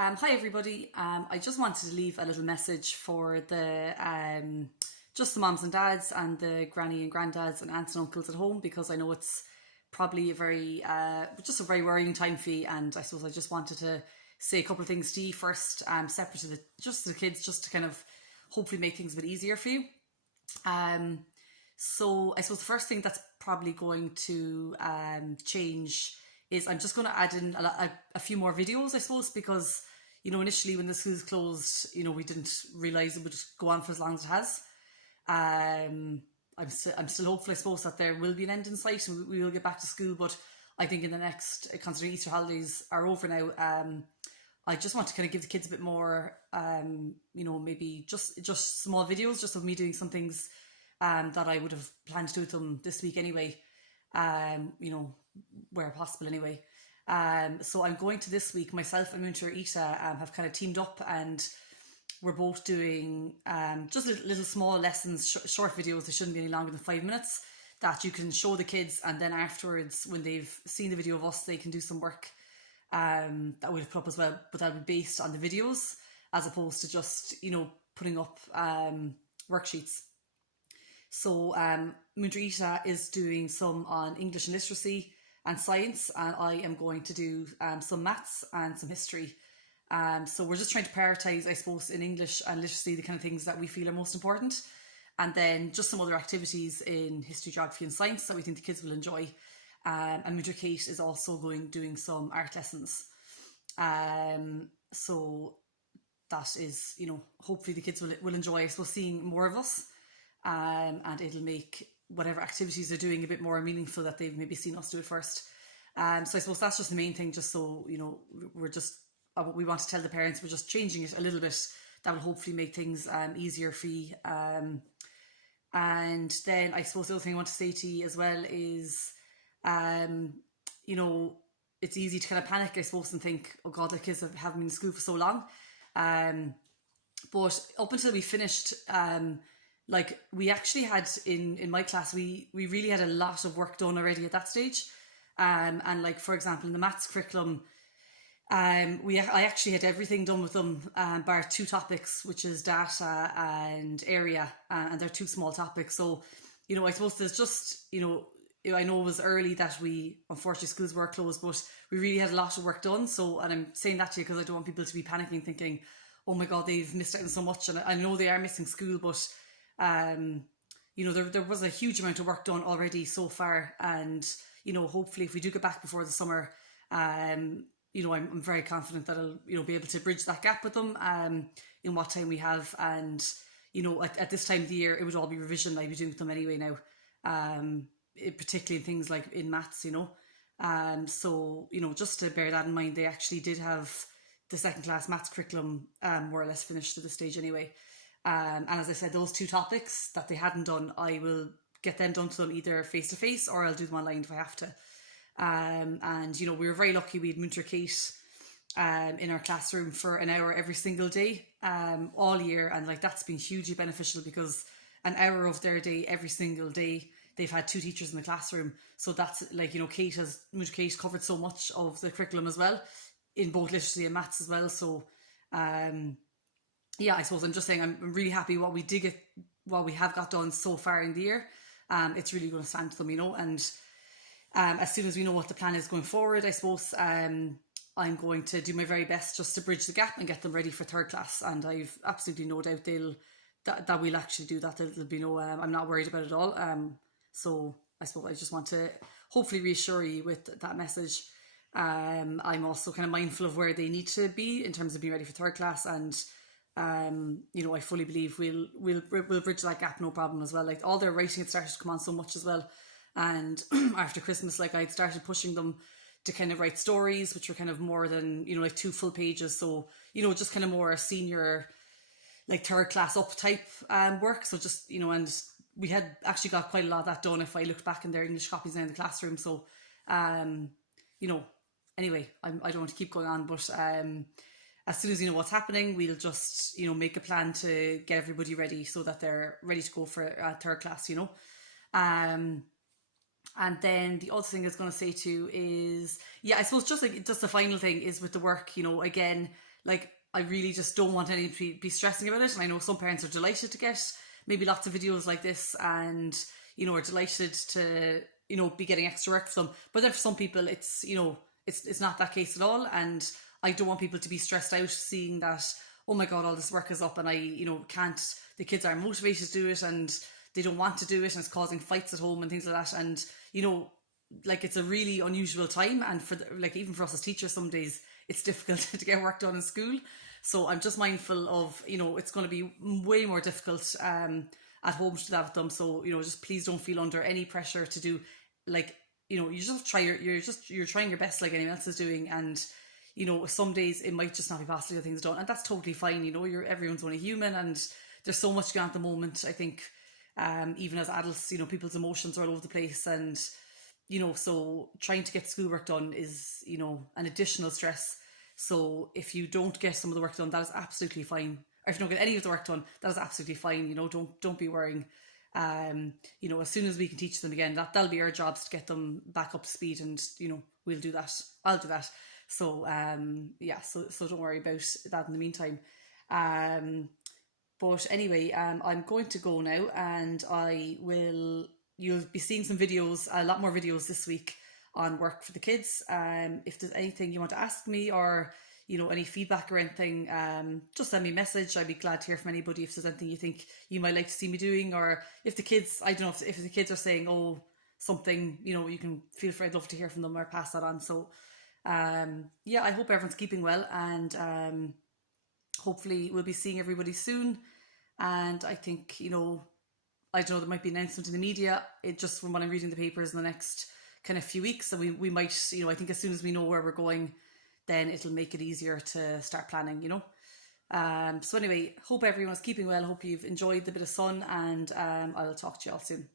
Hi everybody. I just wanted to leave a little message for the just the moms and dads and the granny and granddads and aunts and uncles at home, because I know it's probably a very just a very worrying time for you, and I suppose I just wanted to say a couple of things to you first, separate to the kids, just to kind of hopefully make things a bit easier for you. Um, so I suppose the first thing that's probably going to change is I'm just going to add in a few more videos, I suppose, because initially when the schools closed, we didn't realize it would go on for as long as it has. I'm still hopeful, I suppose, that there will be an end in sight and we will get back to school. But I think in the next, considering Easter holidays are over now, I just want to kind of give the kids a bit more, maybe just small videos, just of me doing some things that I would have planned to do with them this week anyway, where possible anyway. So I'm going to this week, myself and Munter Ita have kind of teamed up, and we're both doing just little small lessons, short videos. They shouldn't be any longer than 5 minutes, that you can show the kids, and then afterwards, when they've seen the video of us, they can do some work that we've put up as well, but that'll be based on the videos as opposed to just putting up worksheets. So Munter Ita is doing some on English and literacy and science, and I am going to do some maths and some history. So we're just trying to prioritise, I suppose, in English and literacy the kind of things that we feel are most important, and then just some other activities in history, geography and science that we think the kids will enjoy. And Major Kate is also doing some art lessons. So that is, hopefully the kids will enjoy, I suppose, seeing more of us, and it'll make whatever activities they're doing a bit more meaningful, that they've maybe seen us do it first. So I suppose that's just the main thing, just so, we're just, we want to tell the parents we're just changing it a little bit. That will hopefully make things easier for you. And then I suppose the other thing I want to say to you as well is, it's easy to kind of panic, I suppose, and think, oh God, the kids haven't been in school for so long. But up until we finished, we actually had in my class, we really had a lot of work done already at that stage. And like, for example, in the maths curriculum, I actually had everything done with them, bar two topics, which is data and area, and they're two small topics. So, I suppose there's just, I know it was early that unfortunately schools were closed, but we really had a lot of work done. So, and I'm saying that to you because I don't want people to be panicking, thinking, oh my God, they've missed out on so much. And I know they are missing school, but, there was a huge amount of work done already so far. And, hopefully if we do get back before the summer, I'm very confident that I'll, be able to bridge that gap with them, in what time we have. And, at this time of the year, it would all be revision I'd be doing with them anyway now. Particularly in things like in maths, so, just to bear that in mind, they actually did have the second class maths curriculum more or less finished at this stage anyway. And as I said, those two topics that they hadn't done, I will get them done to them either face to face, or I'll do them online if I have to. And we were very lucky. We had Munter Kate in our classroom for an hour every single day, all year, and like that's been hugely beneficial, because an hour of their day every single day, they've had two teachers in the classroom. So that's like, Munter Kate covered so much of the curriculum as well, in both literacy and maths as well. So I suppose I'm just saying I'm really happy what we have got done so far in the year. It's really going to stand to them, and as soon as we know what the plan is going forward, I suppose I'm going to do my very best just to bridge the gap and get them ready for third class. And I've absolutely no doubt that we'll actually do that. There'll be no, I'm not worried about it at all. So I suppose I just want to hopefully reassure you with that message. I'm also kind of mindful of where they need to be in terms of being ready for third class, and I fully believe we'll bridge that gap, no problem as well. Like, all their writing had started to come on so much as well, and after Christmas, like, I'd started pushing them to kind of write stories, which were kind of more than like 2 full pages. So just kind of more senior, like third class up type work. So just and we had actually got quite a lot of that done if I looked back in their English copies now in the classroom. So anyway, I don't want to keep going on, but as soon as you know what's happening, we'll just make a plan to get everybody ready so that they're ready to go for third class. And then the other thing I was going to say too is, I suppose just the final thing is with the work, again, like I really just don't want anyone to be stressing about it. And I know some parents are delighted to get maybe lots of videos like this, and are delighted to be getting extra work for them. But then for some people, it's it's not that case at all, and I don't want people to be stressed out seeing that, oh my god, all this work is up and I can't. The kids aren't motivated to do it and they don't want to do it, and it's causing fights at home and things like that. And like it's a really unusual time, and for like even for us as teachers, some days it's difficult to get work done in school. So I'm just mindful of it's going to be way more difficult at home to do that with them. So just please don't feel under any pressure to do, like you just try you're trying your best like anyone else is doing. And some days it might just not be possible to get things done, and that's totally fine. Everyone's only human, and there's so much going on at the moment. I think even as adults, people's emotions are all over the place, and so trying to get schoolwork done is an additional stress. So if you don't get some of the work done, that is absolutely fine. Or if you don't get any of the work done, that is absolutely fine. Don't be worrying. As soon as we can teach them again, that'll be our jobs to get them back up to speed, and we'll do that. I'll do that. So yeah, so don't worry about that in the meantime. But anyway, I'm going to go now, and you'll be seeing some videos, a lot more videos this week on work for the kids. If there's anything you want to ask me, or any feedback or anything, just send me a message. I'd be glad to hear from anybody if there's anything you think you might like to see me doing, or if the kids, I don't know, if the kids are saying, oh, something, you can feel free. I'd love to hear from them or pass that on. So yeah, I hope everyone's keeping well, and hopefully we'll be seeing everybody soon. And I think, I don't know, there might be an announcement in the media, it just from what I'm reading the papers in the next kind of few weeks. So we might, I think as soon as we know where we're going, then it'll make it easier to start planning, So anyway, hope everyone's keeping well. Hope you've enjoyed the bit of sun, and I'll talk to you all soon.